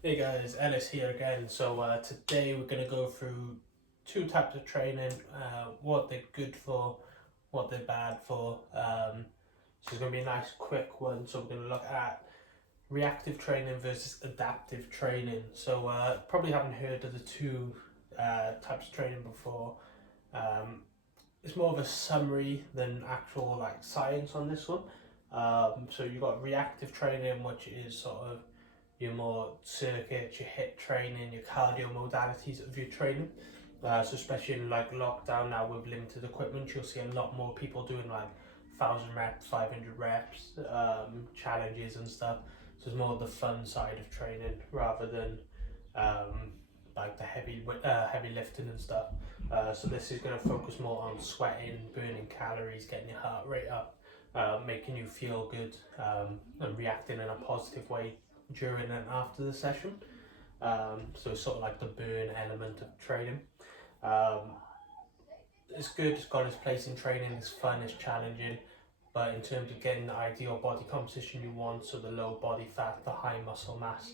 Hey guys, Ellis here again. So today we're going to go through two types of training, what they're good for, what they're bad for. So it's going to be a nice quick one. So we're going to look at reactive training versus adaptive training. So probably haven't heard of the two types of training before. Um, it's more of a summary than actual like science on this one. So you've got reactive training, which is sort of your more circuits, your hit training, your cardio modalities of your training. So especially in like lockdown now with limited equipment, you'll see a lot more people doing like 1,000 reps, 500 reps, challenges and stuff. So it's more the fun side of training rather than um, like the heavy lifting and stuff. So this is going to focus more on sweating, burning calories, getting your heart rate up, making you feel good, and reacting in a positive way during and after the session. So it's sort of like the burn element of training. Um, it's good, it's got its place in training, it's fun, it's challenging, but in terms of getting the ideal body composition you want, so the low body fat, the high muscle mass,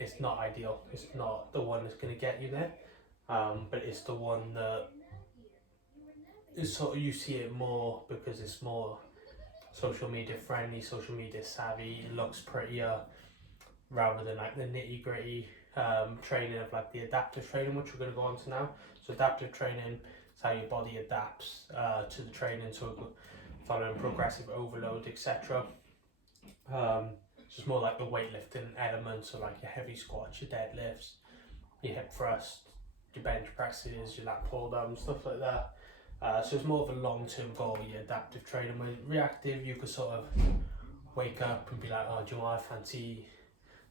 it's not ideal. It's not the one that's going to get you there, but it's the one that is sort of, you see it more because it's more social media friendly, social media savvy, it looks prettier, rather than like the nitty gritty training of like the adaptive training, which we're going to go on to now. So adaptive training is how your body adapts to the training, so following progressive overload, etc. It's just more like the weightlifting elements, so like your heavy squats, your deadlifts, your hip thrust, your bench presses, your lat pull down, stuff like that. So it's more of a long-term goal, your adaptive training. With reactive, you could sort of wake up and be like, oh, do you want to fancy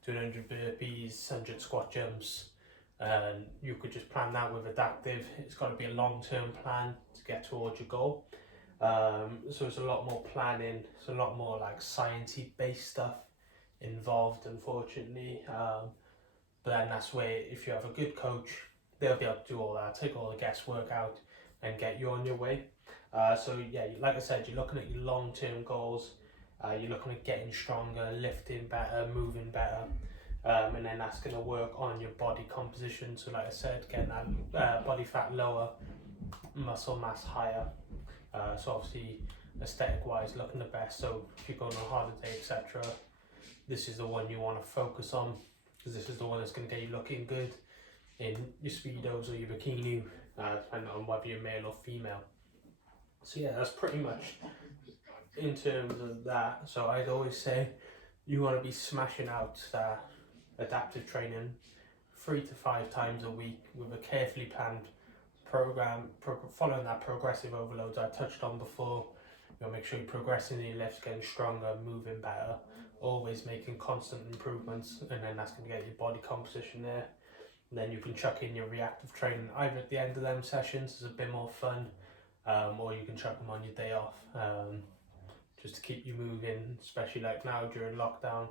doing 100 burpees, 100 squat jumps, and you could just plan that. With adaptive, it's got to be a long-term plan to get towards your goal. So it's a lot more planning, it's a lot more like sciencey based stuff involved, unfortunately. But then that's where, if you have a good coach, they'll be able to do all that, take all the guesswork out, and get you on your way. So yeah, like I said, you're looking at your long-term goals. You're looking at getting stronger, lifting better, moving better, and then that's going to work on your body composition. So like I said, getting that body fat lower, muscle mass higher. So obviously, aesthetic-wise, looking the best. So if you're going on holiday, etc., this is the one you want to focus on, because this is the one that's going to get you looking good in your speedos or your bikini, depending on whether you're male or female. So yeah, that's pretty much in terms of that. So I'd always say you want to be smashing out adaptive training 3 to 5 times a week with a carefully planned program, following that progressive overloads I touched on before. You'll make sure you're progressing in your lifts, getting stronger, moving better, always making constant improvements, and then that's going to get your body composition there. And then you can chuck in your reactive training either at the end of them sessions, it's a bit more fun, or you can chuck them on your day off, just to keep you moving, especially like now during lockdown,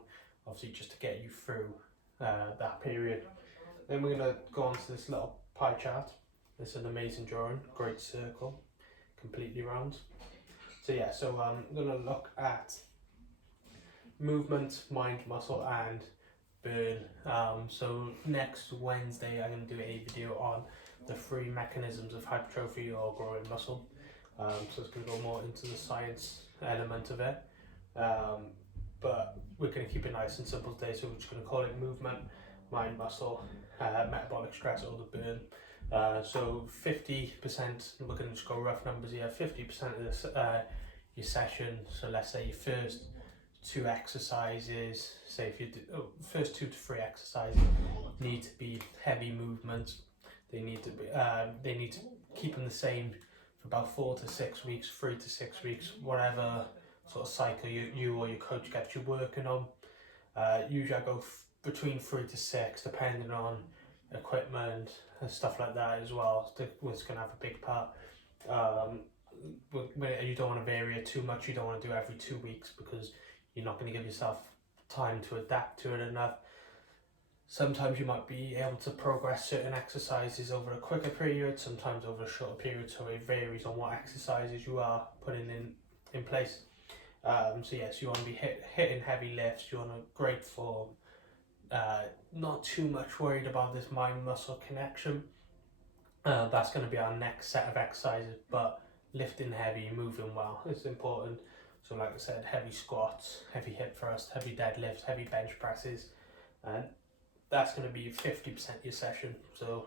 obviously just to get you through that period. Then we're going to go on to this little pie chart. It's an amazing drawing, great circle, completely round. So yeah, so I'm going to look at movement, mind, muscle, and burn. So next Wednesday I'm going to do a video on the 3 mechanisms of hypertrophy or growing muscle. So it's going to go more into the science element of it. But we're going to keep it nice and simple today, so we're just going to call it movement, mind, muscle, metabolic stress, or the burn. So 50%, we're going to just go rough numbers here, 50% of this, your session, so let's say your first 2 exercises, say if you do, first 2 to 3 exercises need to be heavy movement. They need to keep them the same for about 4 to 6 weeks, 3 to 6 weeks, whatever sort of cycle you or your coach gets you working on. Usually I go between 3 to 6, depending on equipment and stuff like that as well. It's going to have a big part. You don't want to vary it too much. You don't want to do every 2 weeks, because you're not going to give yourself time to adapt to it enough. Sometimes you might be able to progress certain exercises over a quicker period, sometimes over a shorter period, so it varies on what exercises you are putting in place. So yes, you want to be hitting heavy lifts, you want a great form, not too much worried about this mind-muscle connection. That's going to be our next set of exercises, but lifting heavy, moving well is important. So like I said, heavy squats, heavy hip thrust, heavy deadlifts, heavy bench presses, and that's going to be 50% your session. So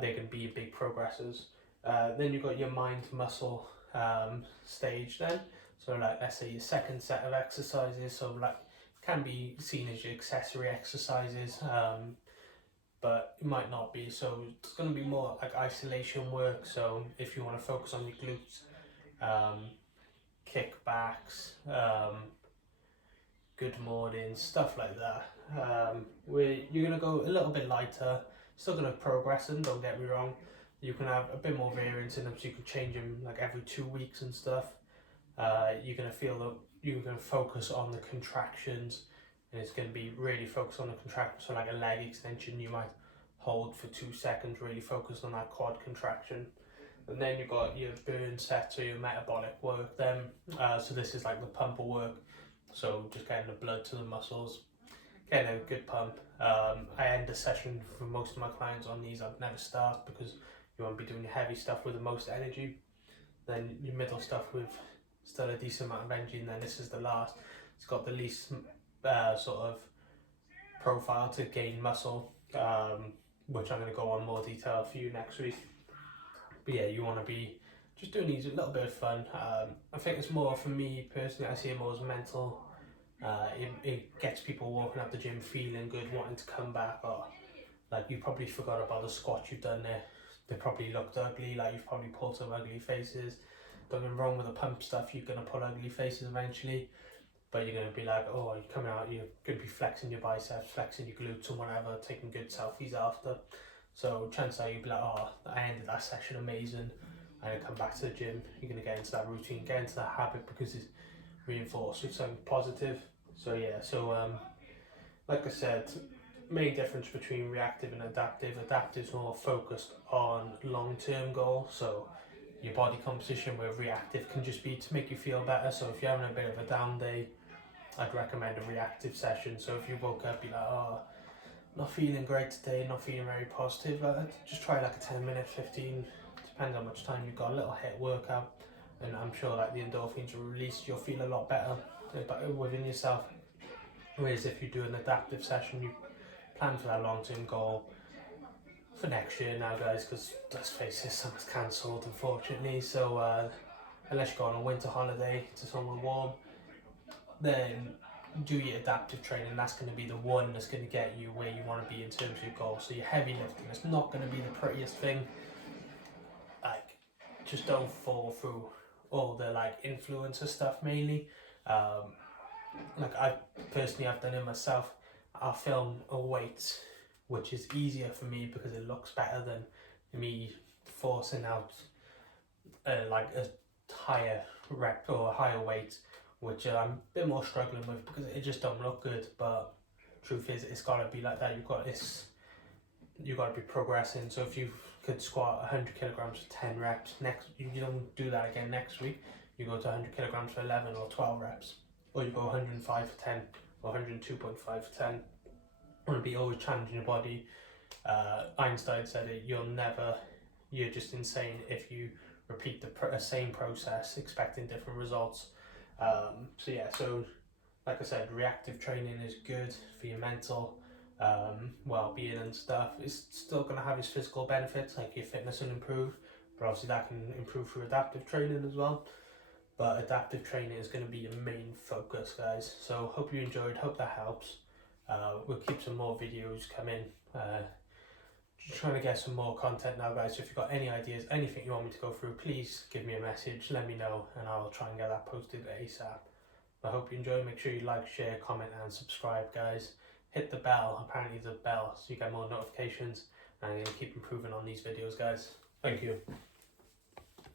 they can be big progressors. Then you've got your mind muscle stage then. So like let's say your second set of exercises, so like can be seen as your accessory exercises, but it might not be. So it's going to be more like isolation work. So if you want to focus on your glutes, kickbacks, good morning, stuff like that. Where you're going to go a little bit lighter, still going to progress them, don't get me wrong. You can have a bit more variance in them, so you can change them like every 2 weeks and stuff. You're going to feel that you're going to focus on the contractions, and it's going to be really focused on the contraction. So like a leg extension, you might hold for 2 seconds, really focus on that quad contraction. And then you've got your burn sets, or your metabolic work then. So this is like the pumper work. So just getting the blood to the muscles, getting a good pump. I end the session for most of my clients on these. I'd never start because you want to be doing your heavy stuff with the most energy. Then your middle stuff with still a decent amount of energy, and then this is the last. It's got the least sort of profile to gain muscle, which I'm going to go on more detail for you next week. But yeah, you want to be just doing these a little bit of fun. I think it's more, for me personally, I see it more as mental. It gets people walking out the gym feeling good, wanting to come back, or like you probably forgot about the squat you've done there. They probably looked ugly, like you've probably pulled some ugly faces. Don't get me wrong, with the pump stuff, you're going to pull ugly faces eventually, but you're going to be like, oh, you're coming out, you're going to be flexing your biceps, flexing your glutes and whatever, taking good selfies after. So chances are you'll be like, oh, I ended that session amazing, and I come back to the gym. You're going to get into that routine, get into that habit, because it's reinforced with something positive. So yeah, so like I said, main difference between reactive and adaptive. Adaptive is more focused on long-term goals, so your body composition, where reactive can just be to make you feel better. So if you're having a bit of a down day, I'd recommend a reactive session. So if you woke up, you're like, oh, not feeling great today, not feeling very positive, just try like a 10-minute, 15, depends how much time you've got, a little HIIT workout, and I'm sure like the endorphins are released, you'll feel a lot better within yourself. Whereas if you do an adaptive session, you plan for that long-term goal for next year now, guys, because let's face it, summer's cancelled unfortunately. So unless you go on a winter holiday to somewhere warm, then do your adaptive training. That's going to be the one that's going to get you where you want to be in terms of your goals. So your heavy lifting is not going to be the prettiest thing. Like, just don't fall through all the like influencer stuff mainly. Like I've done it myself. I'll film a weight which is easier for me because it looks better than me forcing out like a higher rep or a higher weight, which I'm a bit more struggling with because it just don't look good. But truth is, it's got to be like that. You got to be progressing. So if you could squat 100 kilograms for 10 reps, you don't do that again next week. You go to 100 kilograms for 11 or 12 reps, or you go 105 for 10 or 102.5 for 10. You want to be always challenging your body. Einstein said it, you're just insane if you repeat the same process expecting different results. So yeah, so like I said, reactive training is good for your mental well-being and stuff. It's still going to have its physical benefits, like your fitness will improve, but obviously that can improve through adaptive training as well. But adaptive training is going to be your main focus, guys. So hope you enjoyed, hope that helps. We'll keep some more videos coming. Just trying to get some more content now, guys. So if you've got any ideas, anything you want me to go through, please give me a message, let me know, and I'll try and get that posted ASAP. I hope you enjoy. Make sure you like, share, comment and subscribe, guys. Hit the bell, apparently the bell, so you get more notifications, and I'm going to keep improving on these videos, guys. Thank you.